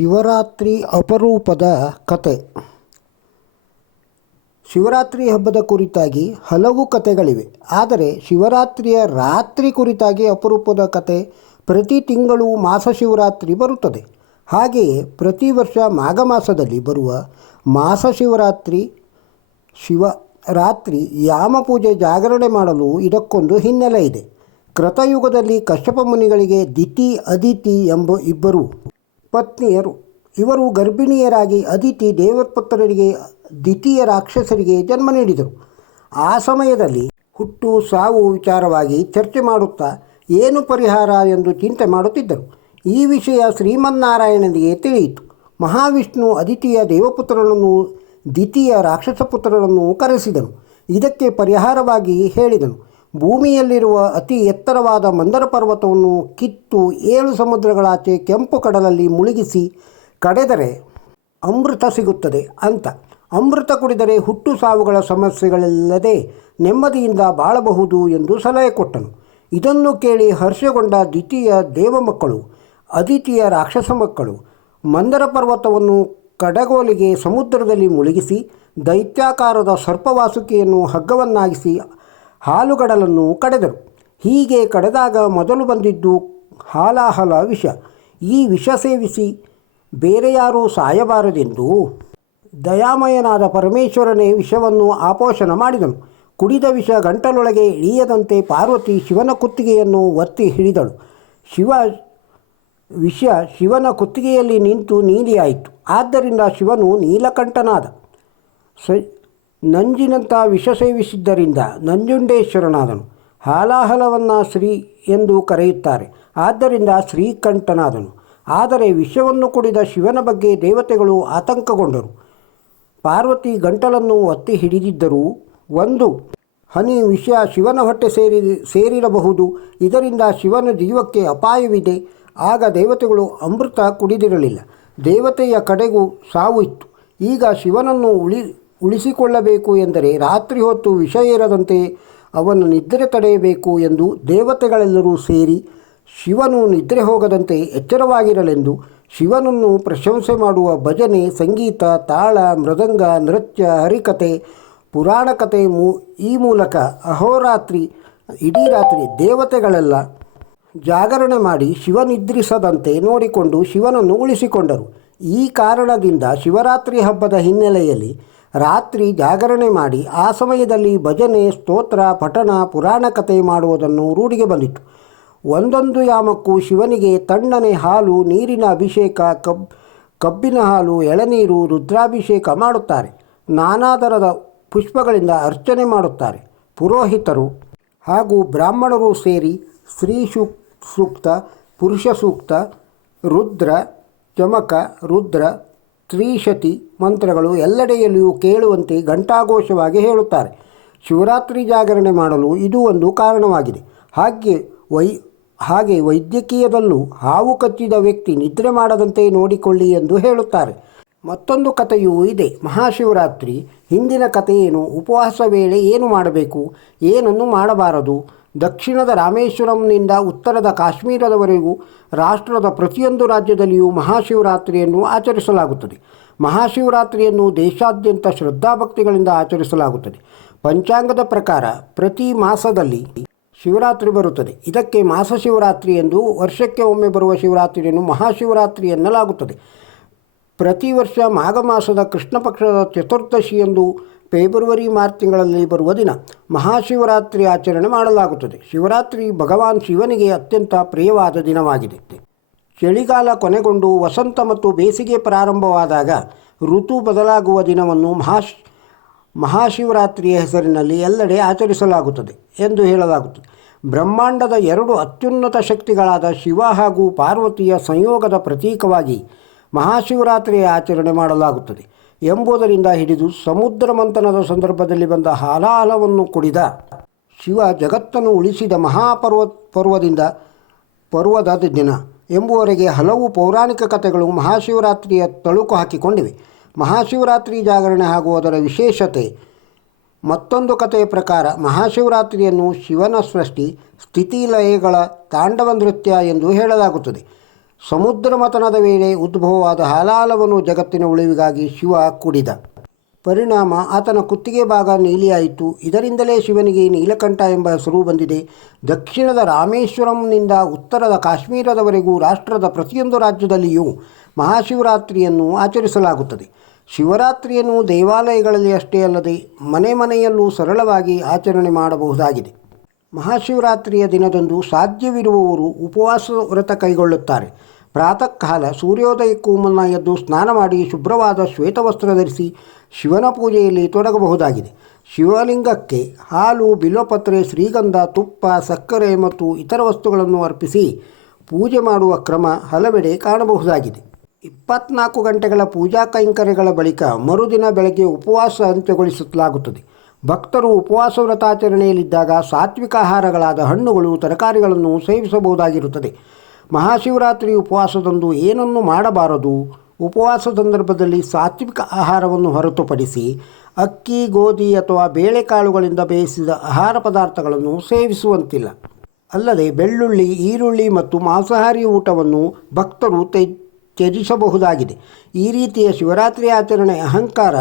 ಶಿವರಾತ್ರಿ ಅಪರೂಪದ ಕತೆ. ಶಿವರಾತ್ರಿ ಹಬ್ಬದ ಕುರಿತಾಗಿ ಹಲವು ಕತೆಗಳಿವೆ. ಆದರೆ ಶಿವರಾತ್ರಿಯ ರಾತ್ರಿ ಕುರಿತಾಗಿ ಅಪರೂಪದ ಕತೆ ಪ್ರತಿ ತಿಂಗಳು ಮಾಸ ಶಿವರಾತ್ರಿ ಬರುತ್ತದೆ. ಹಾಗೆಯೇ ಪ್ರತಿ ವರ್ಷ ಮಾಘ ಮಾಸದಲ್ಲಿ ಬರುವ ಮಾಸ ಶಿವರಾತ್ರಿ, ಶಿವ ರಾತ್ರಿ ಯಾಮ ಪೂಜೆ ಜಾಗರಣೆ ಮಾಡಲು ಇದಕ್ಕೊಂದು ಹಿನ್ನೆಲೆ ಇದೆ. ಕೃತಯುಗದಲ್ಲಿ ಕಶ್ಯಪ ಮುನಿಗಳಿಗೆ ದಿತಿ ಅದಿತಿ ಎಂಬ ಇಬ್ಬರು ಪತ್ನಿಯರು. ಇವರು ಗರ್ಭಿಣಿಯರಾಗಿ ಅದಿತಿ ದೇವಪುತ್ರರಿಗೆ ದ್ವಿತೀಯ ರಾಕ್ಷಸರಿಗೆ ಜನ್ಮ ನೀಡಿದರು. ಆ ಸಮಯದಲ್ಲಿ ಹುಟ್ಟು ಸಾವು ವಿಚಾರವಾಗಿ ಚರ್ಚೆ ಮಾಡುತ್ತಾ ಏನು ಪರಿಹಾರ ಎಂದು ಚಿಂತೆ ಮಾಡುತ್ತಿದ್ದರು. ಈ ವಿಷಯ ಶ್ರೀಮನ್ನಾರಾಯಣನಿಗೆ ತಿಳಿಯಿತು. ಮಹಾವಿಷ್ಣು ಅದಿತಿಯ ದೇವಪುತ್ರರನ್ನು ದ್ವಿತೀಯ ರಾಕ್ಷಸ ಪುತ್ರರನ್ನು ಕರೆಸಿದನು. ಇದಕ್ಕೆ ಪರಿಹಾರವಾಗಿ ಹೇಳಿದನು. ಭೂಮಿಯಲ್ಲಿರುವ ಅತಿ ಎತ್ತರವಾದ ಮಂದರ ಪರ್ವತವನ್ನು ಕಿತ್ತು ಏಳು ಸಮುದ್ರಗಳಾಚೆ ಕೆಂಪು ಕಡಲಲ್ಲಿ ಮುಳುಗಿಸಿ ಕಡೆದರೆ ಅಮೃತ ಸಿಗುತ್ತದೆ ಅಂತ. ಅಮೃತ ಕುಡಿದರೆ ಹುಟ್ಟು ಸಾವುಗಳ ಸಮಸ್ಯೆಗಳಿಲ್ಲದೆ ನೆಮ್ಮದಿಯಿಂದ ಬಾಳಬಹುದು ಎಂದು ಸಲಹೆ ಕೊಟ್ಟನು. ಇದನ್ನು ಕೇಳಿ ಹರ್ಷಗೊಂಡ ದ್ವಿತೀಯ ದೇವ ಮಕ್ಕಳು ಅದಿತೀಯ ರಾಕ್ಷಸ ಮಕ್ಕಳು ಮಂದರ ಪರ್ವತವನ್ನು ಕಡಗೋಲಿಗೆ ಸಮುದ್ರದಲ್ಲಿ ಮುಳುಗಿಸಿ ದೈತ್ಯಾಕಾರದ ಸರ್ಪವಾಸುಕಿಯನ್ನು ಹಗ್ಗವನ್ನಾಗಿಸಿ ಹಾಲುಗಡಲನ್ನು ಕಡೆದರು. ಹೀಗೆ ಕಡೆದಾಗ ಮೊದಲು ಬಂದಿದ್ದು ಹಾಲಾಹಲ ವಿಷ. ಈ ವಿಷ ಸೇವಿಸಿ ಬೇರೆ ಯಾರೂ ಸಾಯಬಾರದೆಂದು ದಯಾಮಯನಾದ ಪರಮೇಶ್ವರನೇ ವಿಷವನ್ನು ಆಪೋಷಣ ಮಾಡಿದನು. ಕುಡಿದ ವಿಷ ಗಂಟಲೊಳಗೆ ಇಳಿಯದಂತೆ ಪಾರ್ವತಿ ಶಿವನ ಕುತ್ತಿಗೆಯನ್ನು ಒತ್ತಿ ಹಿಡಿದಳು. ಶಿವ, ವಿಷ ಶಿವನ ಕುತ್ತಿಗೆಯಲ್ಲಿ ನಿಂತು ನೀಲಿಯಾಯಿತು. ಆದ್ದರಿಂದ ಶಿವನು ನೀಲಕಂಠನಾದ ಸ ನಂಜಿನಂಥ ವಿಷ ಸೇವಿಸಿದ್ದರಿಂದ ನಂಜುಂಡೇಶ್ವರನಾದನು. ಹಾಲಾಹಲವನ್ನು ಶ್ರೀ ಎಂದು ಕರೆಯುತ್ತಾರೆ. ಆದ್ದರಿಂದ ಶ್ರೀಕಂಠನಾದನು. ಆದರೆ ವಿಷವನ್ನು ಕುಡಿದ ಶಿವನ ಬಗ್ಗೆ ದೇವತೆಗಳು ಆತಂಕಗೊಂಡರು. ಪಾರ್ವತಿ ಗಂಟಲನ್ನು ಒತ್ತಿ ಹಿಡಿದಿದ್ದರೂ ಒಂದು ಹನಿ ವಿಷ ಶಿವನ ಹೊಟ್ಟೆ ಸೇರಿ ಸೇರಿರಬಹುದು. ಇದರಿಂದ ಶಿವನ ಜೀವಕ್ಕೆ ಅಪಾಯವಿದೆ. ಆಗ ದೇವತೆಗಳು ಅಮೃತ ಕುಡಿದಿರಲಿಲ್ಲ. ದೇವತೆಯ ಕಡೆಗೂ ಸಾವು ಇತ್ತು. ಈಗ ಶಿವನನ್ನು ಉಳಿ ಉಳಿಸಿಕೊಳ್ಳಬೇಕು ಎಂದರೆ ರಾತ್ರಿ ಹೊತ್ತು ವಿಷ ಏರದಂತೆ ಅವನ ನಿದ್ರೆ ತಡೆಯಬೇಕು ಎಂದು ದೇವತೆಗಳೆಲ್ಲರೂ ಸೇರಿ ಶಿವನು ನಿದ್ರೆ ಹೋಗದಂತೆ ಎಚ್ಚರವಾಗಿರಲೆಂದು ಶಿವನನ್ನು ಪ್ರಶಂಸೆ ಮಾಡುವ ಭಜನೆ, ಸಂಗೀತ, ತಾಳ, ಮೃದಂಗ, ನೃತ್ಯ ಹರಿಕತೆ ಪುರಾಣ ಕಥೆ ಮೂ, ಈ ಮೂಲಕ ಅಹೋರಾತ್ರಿ, ಇಡೀ ರಾತ್ರಿ ದೇವತೆಗಳೆಲ್ಲ ಜಾಗರಣೆ ಮಾಡಿ ಶಿವನಿದ್ರಿಸದಂತೆ ನೋಡಿಕೊಂಡು ಶಿವನನ್ನು ಉಳಿಸಿಕೊಂಡರು. ಈ ಕಾರಣದಿಂದ ಶಿವರಾತ್ರಿ ಹಬ್ಬದ ಹಿನ್ನೆಲೆಯಲ್ಲಿ ರಾತ್ರಿ ಜಾಗರಣೆ ಮಾಡಿ ಆ ಸಮಯದಲ್ಲಿ ಭಜನೆ, ಸ್ತೋತ್ರ, ಪಠಣ, ಪುರಾಣ ಕಥೆ ಮಾಡುವುದನ್ನು ರೂಢಿಗೆ ಬಂದಿತು ಒಂದೊಂದು ಯಾಮಕ್ಕೂ ಶಿವನಿಗೆ ತಣ್ಣನೆ ಹಾಲು, ನೀರಿನ ಅಭಿಷೇಕ, ಕಬ್, ಕಬ್ಬಿನ ಹಾಲು, ಎಳನೀರು, ರುದ್ರಾಭಿಷೇಕ ಮಾಡುತ್ತಾರೆ. ನಾನಾ ಥರದ ಪುಷ್ಪಗಳಿಂದ ಅರ್ಚನೆ ಮಾಡುತ್ತಾರೆ. ಪುರೋಹಿತರು ಹಾಗೂ ಬ್ರಾಹ್ಮಣರು ಸೇರಿ ಸ್ತ್ರೀ ಸೂಕ್ ಸೂಕ್ತ, ಪುರುಷ ಸೂಕ್ತ, ರುದ್ರ, ಚಮಕ, ರುದ್ರ ತ್ರಿಶತಿ ಮಂತ್ರಗಳು ಎಲ್ಲೆಡೆಯಲ್ಲಿಯೂ ಕೇಳುವಂತೆ ಘಂಟಾಘೋಷವಾಗಿ ಹೇಳುತ್ತಾರೆ. ಶಿವರಾತ್ರಿ ಜಾಗರಣೆ ಮಾಡಲು ಇದು ಒಂದು ಕಾರಣವಾಗಿದೆ. ಹಾಗೆ ವೈ, ಹಾಗೆ ವೈದ್ಯಕೀಯದಲ್ಲೂ ಹಾವು ಕಚ್ಚಿದ ವ್ಯಕ್ತಿ ನಿದ್ರೆ ಮಾಡದಂತೆ ನೋಡಿಕೊಳ್ಳಿ ಎಂದು ಹೇಳುತ್ತಾರೆ. ಮತ್ತೊಂದು ಕಥೆಯೂ ಇದೆ. ಮಹಾಶಿವರಾತ್ರಿ, ಹಿಂದಿನ ಕಥೆಯೇನು? ಉಪವಾಸ ವೇಳೆ ಏನು ಮಾಡಬೇಕು? ಏನನ್ನು ಮಾಡಬಾರದು? ದಕ್ಷಿಣದ ರಾಮೇಶ್ವರಂನಿಂದ ಉತ್ತರದ ಕಾಶ್ಮೀರದವರೆಗೂ ರಾಷ್ಟ್ರದ ಪ್ರತಿಯೊಂದು ರಾಜ್ಯದಲ್ಲಿಯೂ ಮಹಾಶಿವರಾತ್ರಿಯನ್ನು ಆಚರಿಸಲಾಗುತ್ತದೆ. ಮಹಾಶಿವರಾತ್ರಿಯನ್ನು ದೇಶಾದ್ಯಂತ ಶ್ರದ್ಧಾಭಕ್ತಿಗಳಿಂದ ಆಚರಿಸಲಾಗುತ್ತದೆ. ಪಂಚಾಂಗದ ಪ್ರಕಾರ ಪ್ರತಿ ಮಾಸದಲ್ಲಿ ಶಿವರಾತ್ರಿ ಬರುತ್ತದೆ. ಇದಕ್ಕೆ ಮಾಸ ಶಿವರಾತ್ರಿ ಎಂದು ವರ್ಷಕ್ಕೆ ಒಮ್ಮೆ ಬರುವ ಶಿವರಾತ್ರಿಯನ್ನು ಮಹಾಶಿವರಾತ್ರಿ ಎನ್ನಲಾಗುತ್ತದೆ. ಪ್ರತಿ ವರ್ಷ ಮಾಘ ಮಾಸದ ಕೃಷ್ಣ ಪಕ್ಷದ ಚತುರ್ದಶಿಯಂದು ಫೆಬ್ರವರಿ ಮಾರ್ಚ್ ತಿಂಗಳಲ್ಲಿ ಬರುವ ದಿನ ಮಹಾಶಿವರಾತ್ರಿ ಆಚರಣೆ ಮಾಡಲಾಗುತ್ತದೆ. ಶಿವರಾತ್ರಿ ಭಗವಾನ್ ಶಿವನಿಗೆ ಅತ್ಯಂತ ಪ್ರಿಯವಾದ ದಿನವಾಗಿದೆ. ಚಳಿಗಾಲ ಕೊನೆಗೊಂಡು ವಸಂತ ಮತ್ತು ಬೇಸಿಗೆ ಪ್ರಾರಂಭವಾದಾಗ ಋತು ಬದಲಾಗುವ ದಿನವನ್ನು ಮಹಾಶ್, ಮಹಾಶಿವರಾತ್ರಿಯ ಹೆಸರಿನಲ್ಲಿ ಎಲ್ಲೆಡೆ ಆಚರಿಸಲಾಗುತ್ತದೆ ಎಂದು ಹೇಳಲಾಗುತ್ತದೆ. ಬ್ರಹ್ಮಾಂಡದ ಎರಡು ಅತ್ಯುನ್ನತ ಶಕ್ತಿಗಳಾದ ಶಿವ ಹಾಗೂ ಪಾರ್ವತಿಯ ಸಂಯೋಗದ ಪ್ರತೀಕವಾಗಿ ಮಹಾಶಿವರಾತ್ರಿಯ ಆಚರಣೆ ಮಾಡಲಾಗುತ್ತದೆ. ಎಂಬುದರಿಂದ ಹಿಡಿದು ಸಮುದ್ರ ಮಂಥನದ ಸಂದರ್ಭದಲ್ಲಿ ಬಂದ ಹಾಲಾಹಲವನ್ನು ಕುಡಿದ ಶಿವ ಜಗತ್ತನ್ನು ಉಳಿಸಿದ ಮಹಾಪರ್ವ ಪರ್ವದಿಂದ ಪರ್ವದ ದಿನ ಎಂಬುವರೆಗೆ ಹಲವು ಪೌರಾಣಿಕ ಕಥೆಗಳು ಮಹಾಶಿವರಾತ್ರಿಯ ತಳುಕು ಹಾಕಿಕೊಂಡಿವೆ. ಮಹಾಶಿವರಾತ್ರಿ ಜಾಗರಣೆ ಹಾಗೂ ಅದರ ವಿಶೇಷತೆ ಮತ್ತೊಂದು ಕಥೆಯ ಪ್ರಕಾರ ಮಹಾಶಿವರಾತ್ರಿಯನ್ನು ಶಿವನ ಸೃಷ್ಟಿ ಸ್ಥಿತಿಲಯಗಳ ತಾಂಡವ ನೃತ್ಯ ಎಂದು ಹೇಳಲಾಗುತ್ತದೆ. ಸಮುದ್ರ ಮತನದ ವೇಳೆ ಉದ್ಭವವಾದ ಹಾಲಾಲವನ್ನು ಜಗತ್ತಿನ ಉಳಿವಿಗಾಗಿ ಶಿವ ಕುಡಿದ. ಪರಿಣಾಮ ಆತನ ಕುತ್ತಿಗೆ ಭಾಗ ನೀಲಿಯಾಯಿತು. ಇದರಿಂದಲೇ ಶಿವನಿಗೆ ನೀಲಕಂಠ ಎಂಬ ಹೆಸರು ಬಂದಿದೆ. ದಕ್ಷಿಣದ ರಾಮೇಶ್ವರಂನಿಂದ ಉತ್ತರದ ಕಾಶ್ಮೀರದವರೆಗೂ ರಾಷ್ಟ್ರದ ಪ್ರತಿಯೊಂದು ರಾಜ್ಯದಲ್ಲಿಯೂ ಮಹಾಶಿವರಾತ್ರಿಯನ್ನು ಆಚರಿಸಲಾಗುತ್ತದೆ. ಶಿವರಾತ್ರಿಯನ್ನು ದೇವಾಲಯಗಳಲ್ಲಿ ಅಷ್ಟೇ ಅಲ್ಲದೆ ಮನೆ ಮನೆಯಲ್ಲೂ ಸರಳವಾಗಿ ಆಚರಣೆ ಮಾಡಬಹುದಾಗಿದೆ. ಮಹಾಶಿವರಾತ್ರಿಯ ದಿನದಂದು ಸಾಧ್ಯವಿರುವವರು ಉಪವಾಸ ವ್ರತ ಕೈಗೊಳ್ಳುತ್ತಾರೆ. ಪ್ರಾತಃ ಕಾಲ ಸೂರ್ಯೋದಯಕ್ಕೂ ಮುನ್ನ ಎದ್ದು ಸ್ನಾನ ಮಾಡಿ ಶುಭ್ರವಾದ ಶ್ವೇತವಸ್ತ್ರ ಧರಿಸಿ ಶಿವನ ಪೂಜೆಯಲ್ಲಿ ತೊಡಗಬಹುದಾಗಿದೆ. ಶಿವಲಿಂಗಕ್ಕೆ ಹಾಲು, ಬಿಲ್ವಪತ್ರೆ, ಶ್ರೀಗಂಧ, ತುಪ್ಪ, ಸಕ್ಕರೆ ಮತ್ತು ಇತರ ವಸ್ತುಗಳನ್ನು ಅರ್ಪಿಸಿ ಪೂಜೆ ಮಾಡುವ ಕ್ರಮ ಹಲವೆಡೆ ಕಾಣಬಹುದಾಗಿದೆ. ಇಪ್ಪತ್ನಾಲ್ಕು ಗಂಟೆಗಳ ಪೂಜಾ ಕೈಂಕರ್ಯಗಳ ಬಳಿಕ ಮರುದಿನ ಬೆಳಗ್ಗೆ ಉಪವಾಸ ಅಂತ್ಯಗೊಳಿಸಲಾಗುತ್ತದೆ. ಭಕ್ತರು ಉಪವಾಸ ವ್ರತಾಚರಣೆಯಲ್ಲಿದ್ದಾಗ ಸಾತ್ವಿಕ ಆಹಾರಗಳಾದ ಹಣ್ಣುಗಳು, ತರಕಾರಿಗಳನ್ನು ಸೇವಿಸಬಹುದಾಗಿರುತ್ತದೆ. ಮಹಾಶಿವರಾತ್ರಿ ಉಪವಾಸದಂದು ಏನನ್ನು ಮಾಡಬಾರದು. ಉಪವಾಸ ಸಂದರ್ಭದಲ್ಲಿ ಸಾತ್ವಿಕ ಆಹಾರವನ್ನು ಹೊರತುಪಡಿಸಿ ಅಕ್ಕಿ, ಗೋಧಿ ಅಥವಾ ಬೇಳೆಕಾಳುಗಳಿಂದ ಬೇಯಿಸಿದ ಆಹಾರ ಪದಾರ್ಥಗಳನ್ನು ಸೇವಿಸುವಂತಿಲ್ಲ. ಅಲ್ಲದೆ ಬೆಳ್ಳುಳ್ಳಿ, ಈರುಳ್ಳಿ ಮತ್ತು ಮಾಂಸಾಹಾರಿ ಊಟವನ್ನು ಭಕ್ತರು ತ್ಯಜಿಸಬಹುದಾಗಿದೆ. ಈ ರೀತಿಯ ಶಿವರಾತ್ರಿ ಆಚರಣೆ ಅಹಂಕಾರ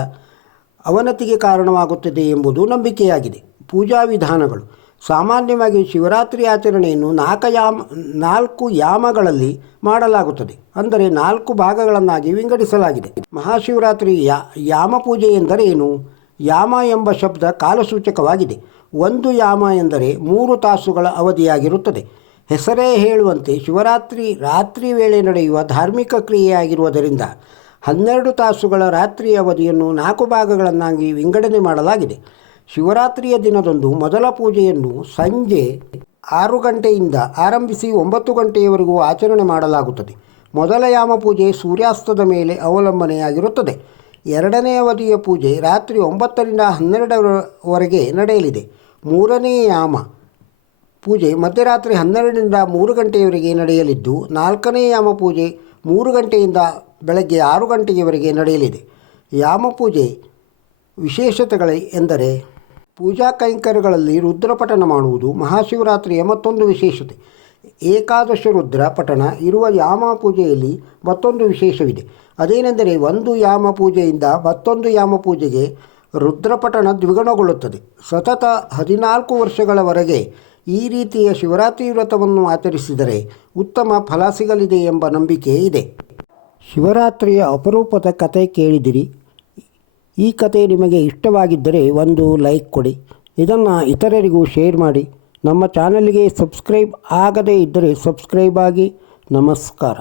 ಅವನತಿಗೆ ಕಾರಣವಾಗುತ್ತದೆ ಎಂಬುದು ನಂಬಿಕೆಯಾಗಿದೆ. ಪೂಜಾ ವಿಧಾನಗಳು. ಸಾಮಾನ್ಯವಾಗಿ ಶಿವರಾತ್ರಿ ಆಚರಣೆಯನ್ನು ನಾಲ್ಕು ಯಾಮ, ನಾಲ್ಕು ಯಾಮಗಳಲ್ಲಿ ಮಾಡಲಾಗುತ್ತದೆ. ಅಂದರೆ ನಾಲ್ಕು ಭಾಗಗಳನ್ನಾಗಿ ವಿಂಗಡಿಸಲಾಗಿದೆ. ಮಹಾಶಿವರಾತ್ರಿ ಯಾ, ಯಾಮ ಪೂಜೆ ಎಂದರೇನು ಯಾಮ ಎಂಬ ಶಬ್ದ ಕಾಲಸೂಚಕವಾಗಿದೆ. ಒಂದು ಯಾಮ ಎಂದರೆ ಮೂರು ತಾಸುಗಳ ಅವಧಿಯಾಗಿರುತ್ತದೆ. ಹೆಸರೇ ಹೇಳುವಂತೆ ಶಿವರಾತ್ರಿ, ರಾತ್ರಿ ವೇಳೆ ನಡೆಯುವ ಧಾರ್ಮಿಕ ಕ್ರಿಯೆಯಾಗಿರುವುದರಿಂದ ಹನ್ನೆರಡು ತಾಸುಗಳ ರಾತ್ರಿಯ ಅವಧಿಯನ್ನು ನಾಲ್ಕು ಭಾಗಗಳನ್ನಾಗಿ ವಿಂಗಡಣೆ ಮಾಡಲಾಗಿದೆ. ಶಿವರಾತ್ರಿಯ ದಿನದಂದು ಮೊದಲ ಪೂಜೆಯನ್ನು ಸಂಜೆ ಆರು ಗಂಟೆಯಿಂದ ಆರಂಭಿಸಿ ಒಂಬತ್ತು ಗಂಟೆಯವರೆಗೂ ಆಚರಣೆ ಮಾಡಲಾಗುತ್ತದೆ. ಮೊದಲ ಯಾಮ ಪೂಜೆ ಸೂರ್ಯಾಸ್ತದ ಮೇಲೆ ಅವಲಂಬನೆಯಾಗಿರುತ್ತದೆ. ಎರಡನೇ ಅವಧಿಯ ಪೂಜೆ ರಾತ್ರಿ ಒಂಬತ್ತರಿಂದ ಹನ್ನೆರಡರವರೆಗೆ ನಡೆಯಲಿದೆ. ಮೂರನೇ ಯಾಮ ಪೂಜೆ ಮಧ್ಯರಾತ್ರಿ ಹನ್ನೆರಡರಿಂದ ಮೂರು ಗಂಟೆಯವರೆಗೆ ನಡೆಯಲಿದ್ದು, ನಾಲ್ಕನೇ ಯಾಮ ಪೂಜೆ ಮೂರು ಗಂಟೆಯಿಂದ ಬೆಳಗ್ಗೆ ಆರು ಗಂಟೆಯವರೆಗೆ ನಡೆಯಲಿದೆ. ಯಾಮ ಪೂಜೆ ವಿಶೇಷತೆಗಳು ಎಂದರೆ ಪೂಜಾ ಕೈಂಕರ್ಯಗಳಲ್ಲಿ ರುದ್ರಪಠಣ ಮಾಡುವುದು ಮಹಾಶಿವರಾತ್ರಿಯ ಮತ್ತೊಂದು ವಿಶೇಷತೆ. ಏಕಾದಶ ರುದ್ರ ಪಠಣ ಇರುವ ಯಾಮ ಪೂಜೆಯಲ್ಲಿ ಮತ್ತೊಂದು ವಿಶೇಷವಿದೆ. ಅದೇನೆಂದರೆ ಒಂದು ಯಾಮ ಪೂಜೆಯಿಂದ ಮತ್ತೊಂದು ಯಾಮ ಪೂಜೆಗೆ ರುದ್ರಪಠಣ ದ್ವಿಗುಣಗೊಳ್ಳುತ್ತದೆ. ಸತತ ಹದಿನಾಲ್ಕು ವರ್ಷಗಳವರೆಗೆ ಈ ರೀತಿಯ ಶಿವರಾತ್ರಿ ವ್ರತವನ್ನು ಆಚರಿಸಿದರೆ ಉತ್ತಮ ಫಲ ಸಿಗಲಿದೆ ಎಂಬ ನಂಬಿಕೆ ಇದೆ. ಶಿವರಾತ್ರಿಯ ಅಪರೂಪದ ಕತೆ ಕೇಳಿದಿರಿ. ಈ ಕತೆ ನಿಮಗೆ ಇಷ್ಟವಾಗಿದ್ದರೆ ಒಂದು ಲೈಕ್ ಕೊಡಿ. ಇದನ್ನು ಇತರರಿಗೂ ಶೇರ್ ಮಾಡಿ. ನಮ್ಮ ಚಾನಲ್ಗೆ ಸಬ್ಸ್ಕ್ರೈಬ್ ಆಗದೇ ಇದ್ದರೆ ಸಬ್ಸ್ಕ್ರೈಬ್ ಆಗಿ. ನಮಸ್ಕಾರ.